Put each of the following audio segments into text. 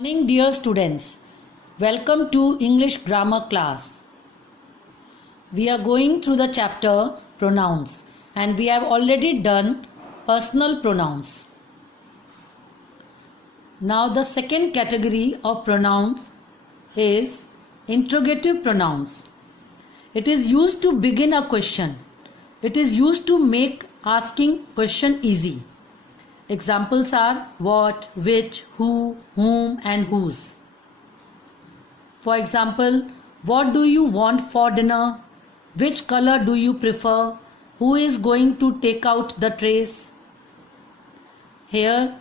Morning dear students, welcome to English grammar class. We are going through the chapter pronouns and we have already done personal pronouns. Now the second category of pronouns is interrogative pronouns. It is used to begin a question. It is used to make asking question easy. Examples are what, which, who, whom and whose. For example, what do you want for dinner? Which color do you prefer? Who is going to take out the trays? Here,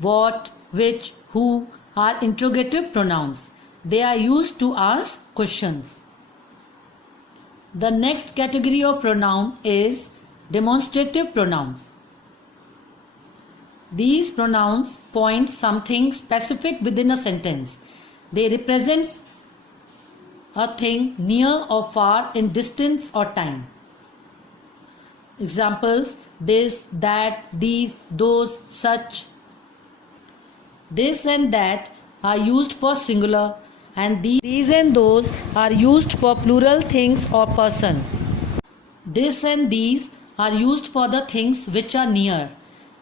what, which, who are interrogative pronouns. They are used to ask questions. The next category of pronoun is demonstrative pronouns. These pronouns point something specific within a sentence. They represent a thing near or far in distance or time. Examples: this, that, these, those, such. This and that are used for singular and these and those are used for plural things or person. This and these are used for the things which are near,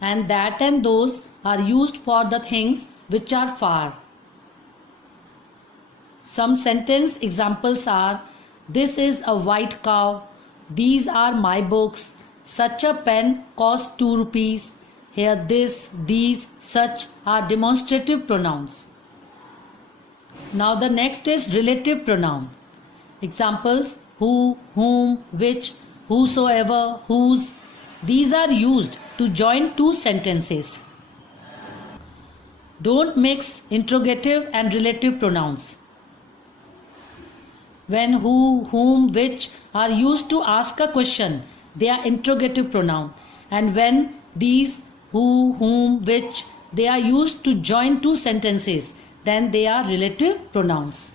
and that and those are used for the things which are far. Some sentence examples are: this is a white cow, these are my books, such a pen costs 2 rupees. Here this, these, such are demonstrative pronouns. Now the next is relative pronoun. Examples: who, whom, which, whosoever, whose. These are used to join two sentences. Don't mix interrogative and relative pronouns. When who, whom, which are used to ask a question, they are interrogative pronoun. And when these, who, whom, which, they are used to join two sentences, then they are relative pronouns.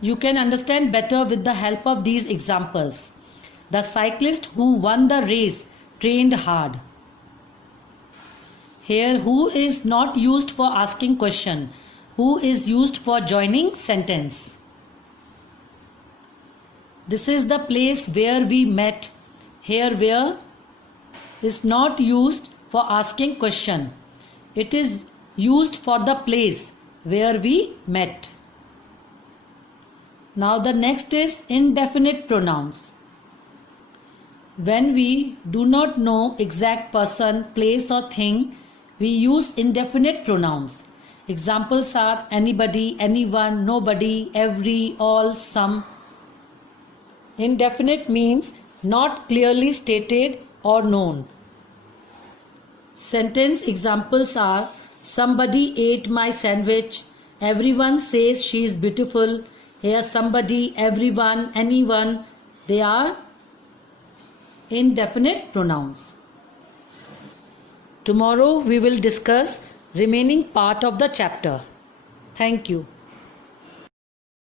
You can understand better with the help of these examples. The cyclist who won the race trained hard. Here who is not used for asking question. Who is used for joining sentence. This is the place where we met. Here where is not used for asking question. It is used for the place where we met. Now the next is indefinite pronouns. When we do not know exact person, place or thing, we use indefinite pronouns. Examples are anybody, anyone, nobody, every, all, some. Indefinite means not clearly stated or known. Sentence examples are: somebody ate my sandwich, everyone says she is beautiful. Here somebody, everyone, anyone, they are indefinite pronouns. Tomorrow we will discuss remaining part of the chapter. Thank you.